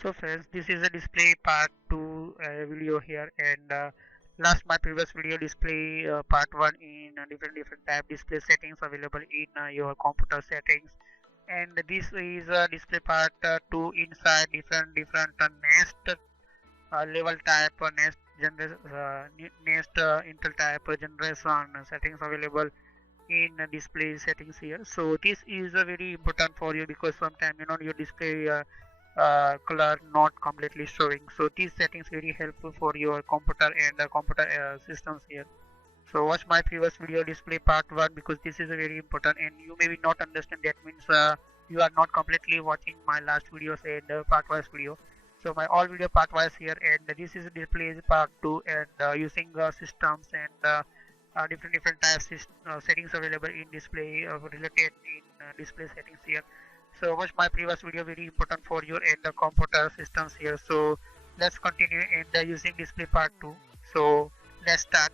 So friends, this is a display part 2 video here, and last my previous video display part 1 in different type display settings available in your computer settings, and this is display part 2 inside different nest level type nest intel type generation settings available in display settings here. So this is very important for you because sometimes your display color not completely showing. So these settings very helpful for your computer and computer systems here. So watch my previous video display part 1 because this is a very important, and you maybe not understand, that means you are not completely watching my last videos and part wise video. So my all video part wise here, and this is display part 2, and using systems and different types settings available in display related in display settings here. So watch my previous video, very important for your and the computer systems here. So let's continue in using display part 2. So let's start.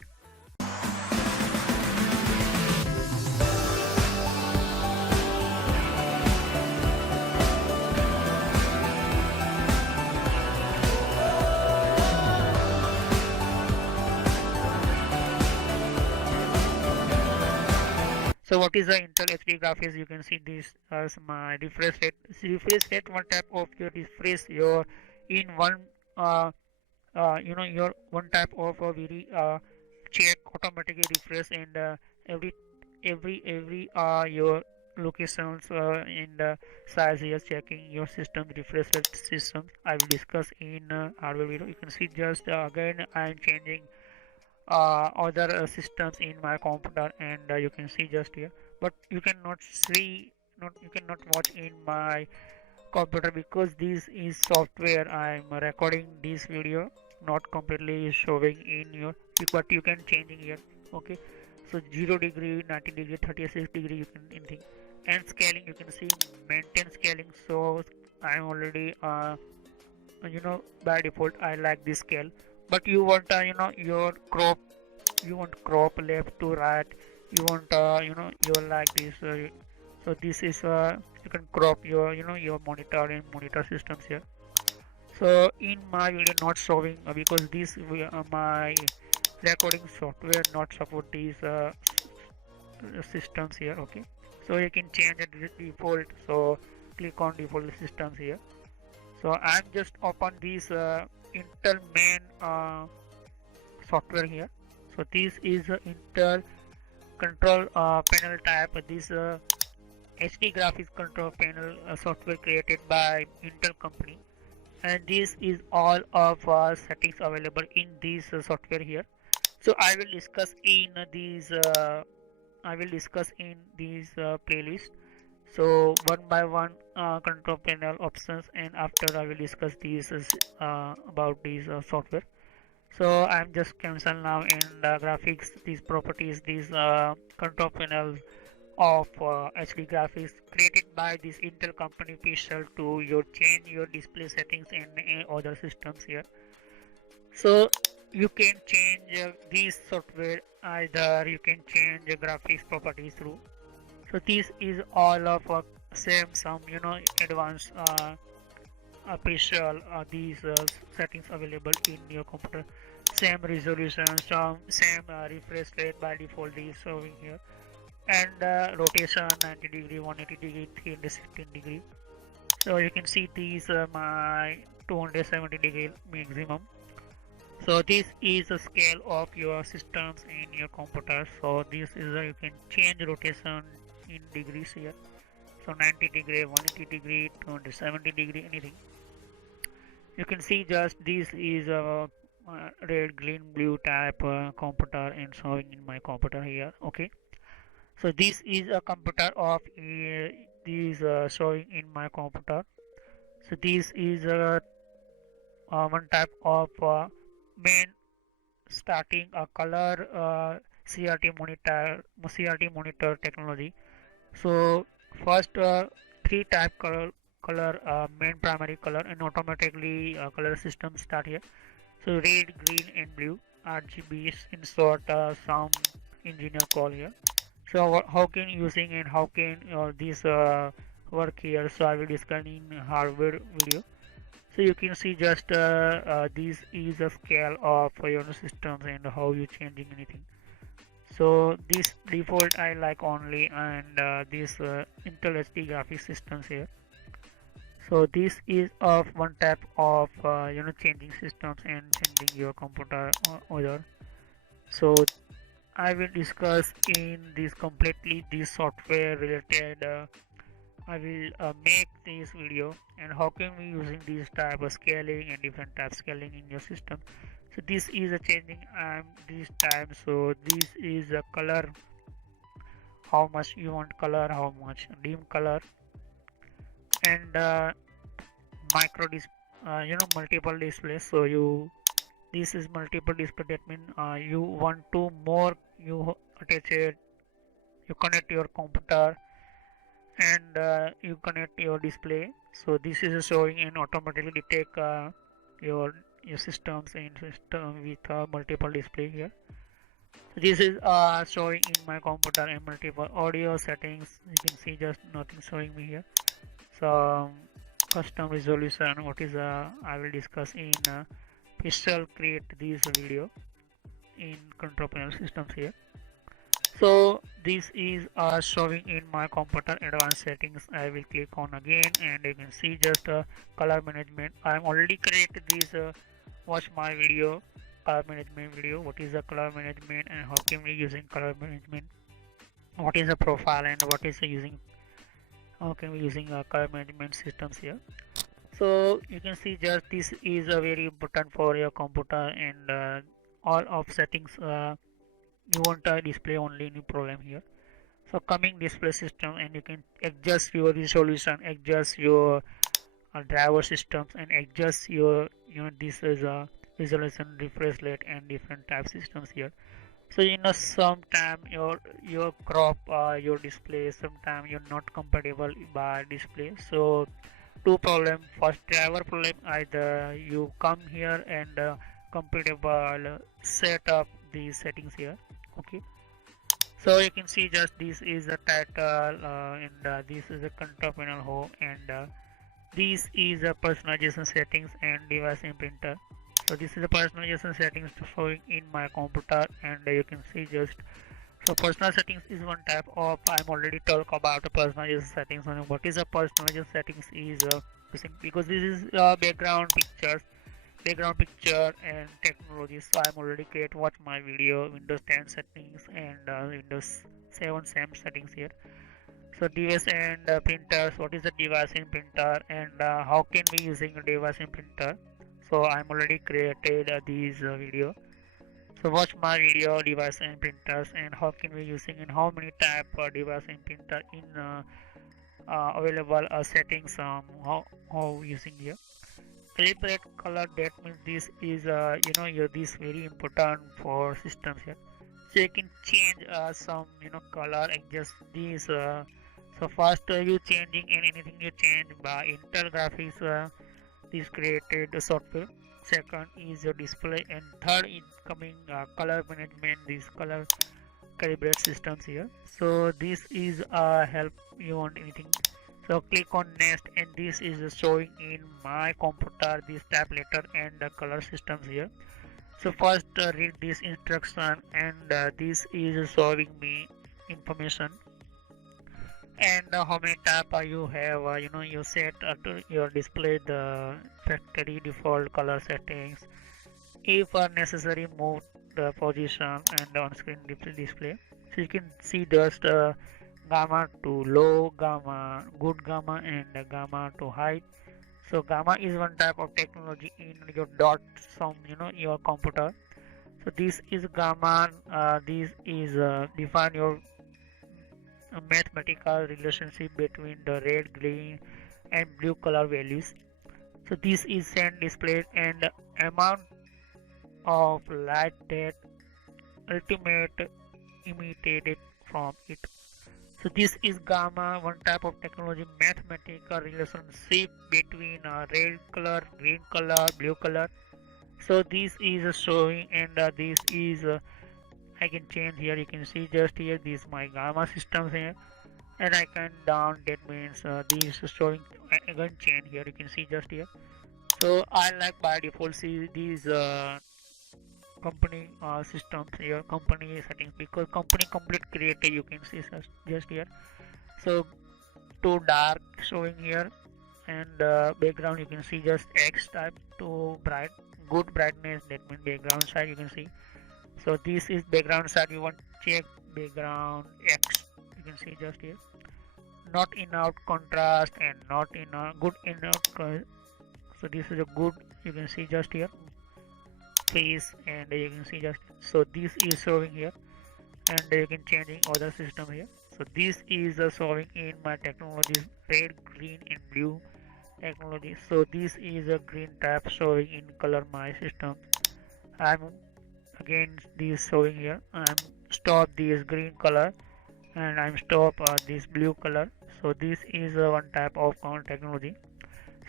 So what is the Intel HD graphics? You can see this as my refresh rate. Refresh rate, one type of your refresh your in one your one type of a very check automatically refresh, and every your locations in the size here checking your system refresh rate system. I will discuss in hardware video. You can see just again I am changing other systems in my computer, and you can see just here, but you cannot see, not you cannot watch in my computer because this is software. I'm recording this video, not completely showing in your, but you can change in here. Okay, so 0 degree, 90 degree, 36 degree, you can anything. And scaling, you can see maintain scaling. So I'm already by default I like this scale, but you want your crop, you want crop left to right, you want you like this so this is you can crop your your monitor and monitor systems here. So in my video not showing because this my recording software not support these systems here. Okay, so you can change the default, so click on default systems here. So I'm just open this Intel main software here. So this is Intel control panel type. This HD graphics control panel software created by Intel company, and this is all of settings available in this software here. So I will discuss in these playlist. So one by one control panel options, and after I will discuss these about these software. So I'm just cancel now in the graphics these properties, these control panel of HD graphics created by this Intel company official to your change your display settings in other systems here. So you can change these software, either you can change graphics properties through. So this is all of same some advanced official these settings available in your computer. Same resolution, some same refresh rate by default is showing here, and rotation 90 degree, 180 degree, 316 degree. So you can see these my 270 degree maximum. So this is the scale of your systems in your computer. So this is you can change rotation in degrees here. So 90 degree, 180 degree, 270 degree, anything. You can see just this is a red, green, blue type computer and showing in my computer here. Okay, so this is a computer of this showing in my computer. So this is one type of main starting a color CRT monitor technology. So first three type color main primary color, and automatically color system start here. So red, green and blue RGBs, in short some engineer call here. So how can using and how can this work here, so I will discuss in hardware video. So you can see just this is a scale of your systems and how you changing anything. So this default I like only, and this Intel HD graphics systems here. So this is of one type of changing systems and changing your computer order. So I will discuss in this completely this software related. I will make this video and how can we using this type of scaling and different type scaling in your system. So this is a changing this time. So this is a color, how much you want color, how much dim color, and micro dis multiple displays. So you this is multiple display, that means you want to more, you attach it, you connect your computer, and you connect your display. So this is showing and automatically detect your systems and system with multiple display here. So this is showing in my computer and multiple audio settings. You can see just nothing showing me here. So custom resolution, what is I will discuss in Pixel create this video in control panel systems here. So this is showing in my computer advanced settings. I will click on again and you can see just color management. I am already created this watch my video, color management video. What is the color management and how can we using color management, what is the profile and what is the using, how can we using color management systems here. So you can see just this is a very important for your computer, and all of settings you want a display only, no problem here. So coming display system, and you can adjust your resolution, adjust your driver systems, and adjust your this is a resolution, refresh rate, and different type systems here. So sometime your crop your display, sometime you're not compatible by display. So two problem, first driver problem, either you come here and compatible set up these settings here. Okay, so you can see just this is the title and this is the control panel home, and this is the personalization settings and device and printer. So this is the personalization settings showing in my computer, and you can see just, so personal settings is one type of, I'm already talk about the personalization settings. And what is a personalization settings is because this is background picture and technology. So I'm already create watch my video Windows 10 settings and Windows 7 SAM settings here. So device and printers, what is the device and printer, and how can we using a device and printer. So I'm already created these video. So watch my video device and printers, and how can we using and how many type device and printer in available settings, how using here. Calibrate color, that means this is this very important for systems here. So you can change some color, adjust these. So first you changing and anything you change by Intel graphics this created software. Second is your display, and third is coming color management, this color calibrate systems here. So this is help you want anything. So click on next, and this is showing in my computer this tab letter and the color systems here. So first read this instruction, and this is showing me information, and how many tab you have, you set to your display the factory default color settings. If necessary, move the position and on screen display. So you can see just gamma to low, gamma, good gamma, and gamma to high. So gamma is one type of technology in your dot some your computer. So this is gamma. This is define your mathematical relationship between the red, green, and blue color values. So this is send displayed, and amount of light that ultimate emitted from it. So this is gamma, one type of technology, mathematical relationship between red color, green color, blue color. So this is showing, and this is I can change here. You can see just here this my gamma systems here, and I can down, that means this is showing again change here. You can see just here. So I like by default see these company systems here, company settings, because company complete creator you can see just here. So too dark showing here, and background you can see just X type, too bright, good brightness, that means background side you can see. So this is background side, you want check background X, you can see just here, not enough contrast and not enough good enough. So this is a good, you can see just here face, and you can see just, so this is showing here, and you can changing other system here. So this is showing in my technologies red, green and blue technology. So this is a green tab showing in color my system. I'm again this showing here, I'm stop this green color and I'm stop this blue color. So this is one type of technology.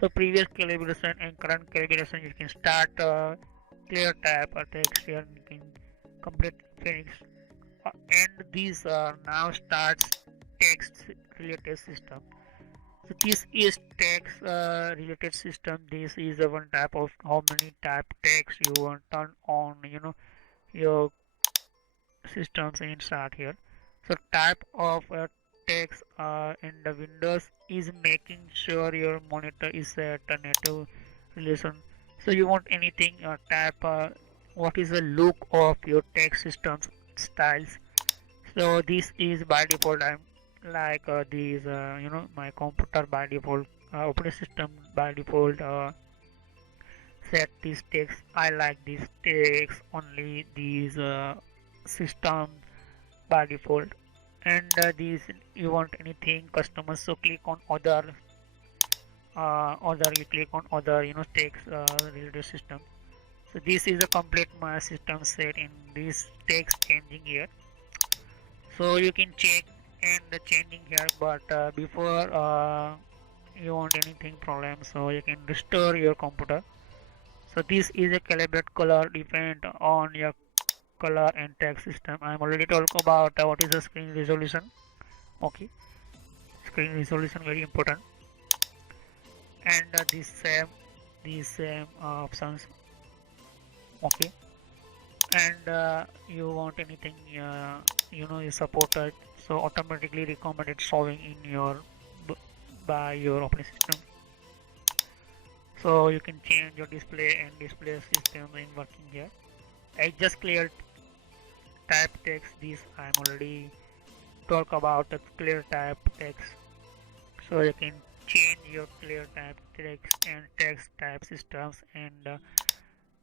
So previous calibration and current calibration, you can start clear tab or text here, you can complete finish, and these now starts text related system. So this is text related system. This is the one type of how many type text you want turn on, your systems inside here. So type of text in the Windows is making sure your monitor is at a native relation. So you want anything type what is the look of your text systems styles. So this is by default. I'm like these my computer by default, operating system by default set these text. I like these text only these system by default, and these you want anything customers, so click on other, you click on other, text related system. So this is a complete my system set in this text changing here. So you can check and the changing here, but before you want anything problem, so you can restore your computer. So this is a calibrate color depend on your color and text system. I'm already talk about what is the screen resolution. Okay, screen resolution very important, and these same options. Okay, and you want anything you supported, so automatically recommended showing in your by your operating system. So you can change your display and display system in working here. I just cleared type text. This I'm already talk about the clear type text. So you can change your clear type text and text type systems, and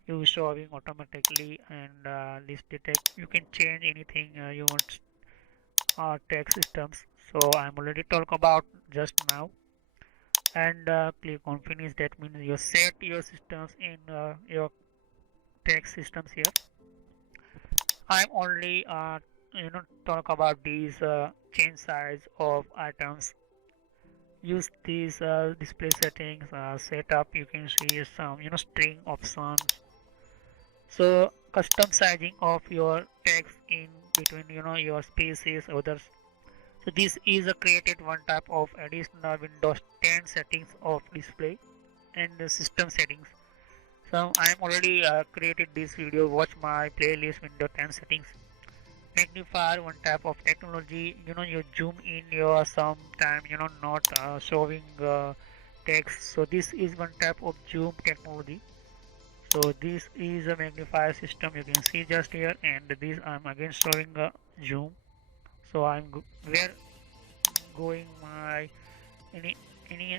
you showing automatically, and this detect you can change anything you want text systems. So I'm already talk about just now, and click on finish. That means you set your systems in your text systems here. I'm only talk about these change size of items. Use these display settings setup. You can see some string options. So custom sizing of your text in between your spaces others. So this is a created one type of additional Windows 10 settings of display and the system settings. So I am already created this video. Watch my playlist Windows 10 settings. Magnifier, one type of technology. You zoom in your sometime not showing text. So this is one type of zoom technology. So this is a magnifier system. You can see just here, and this I'm again showing a zoom. So I'm where going my any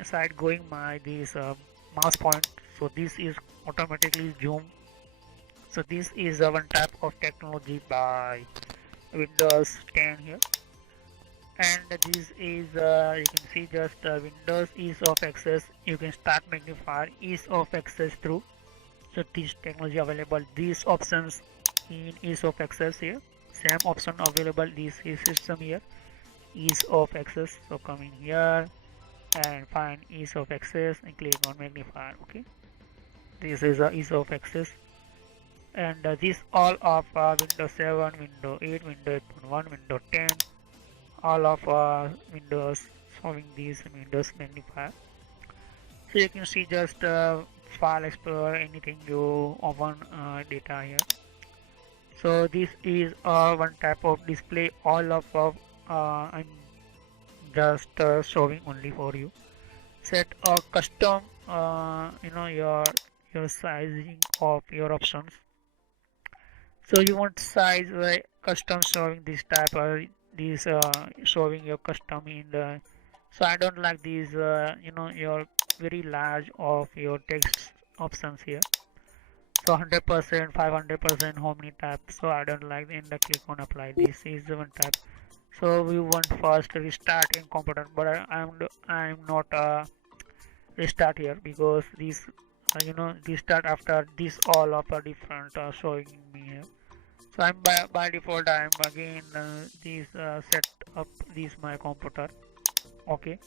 side going my this mouse point. So this is automatically zoom. So this is one type of technology by Windows 10 here, and this is you can see just Windows ease of access. You can start magnifier ease of access through. So this technology available, these options in ease of access here, same option available this is system here, ease of access. So coming here and find ease of access and click on magnifier. Okay, this is ease of access, and this all of Windows 7, Windows 8, Windows 8.1, Windows 10, all of Windows showing these Windows magnifier. So you can see just file explorer, anything you open data here. So this is one type of display. All of I'm just showing only for you. Set a custom your sizing of your options. So you want size custom showing this type or this showing your custom in the. So I don't like these your very large of your text options here. So 100%, 500%, how many types? So I don't like, in the click on apply. This is the one type. So we want first restart in computer, but I'm not restart here because this restart after this all of a different showing me here. So I'm by default I'm again this set up this my computer. Okay,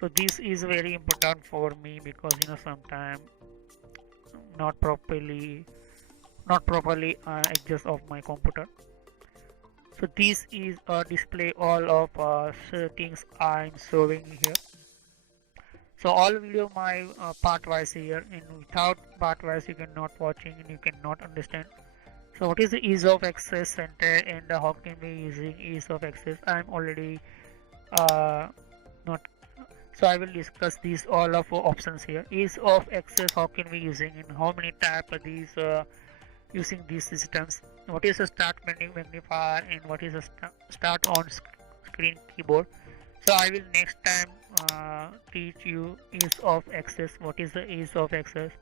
so this is very important for me because sometimes not properly adjust of my computer. So this is a display all of settings I'm showing here. So all video my part wise here, and without part wise you cannot watching and you cannot understand. So what is the ease of access center and how can we using ease of access? I'm already not. So I will discuss these all of options here. Ease of access, how can we using and how many type of these using these systems. What is a start menu magnifier and what is a start on screen keyboard. So I will next time teach you ease of access. What is the ease of access?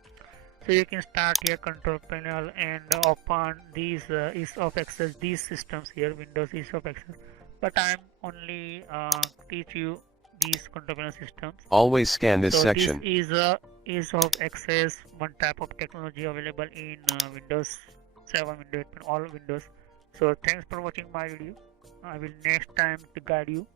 So you can start here control panel and open these ease of access, these systems here, Windows ease of access. But I'm only teach you these control panel systems. Always scan this section. This is a ease of access, one type of technology available in Windows 7, Windows 8, all Windows. So thanks for watching my video. I will next time to guide you.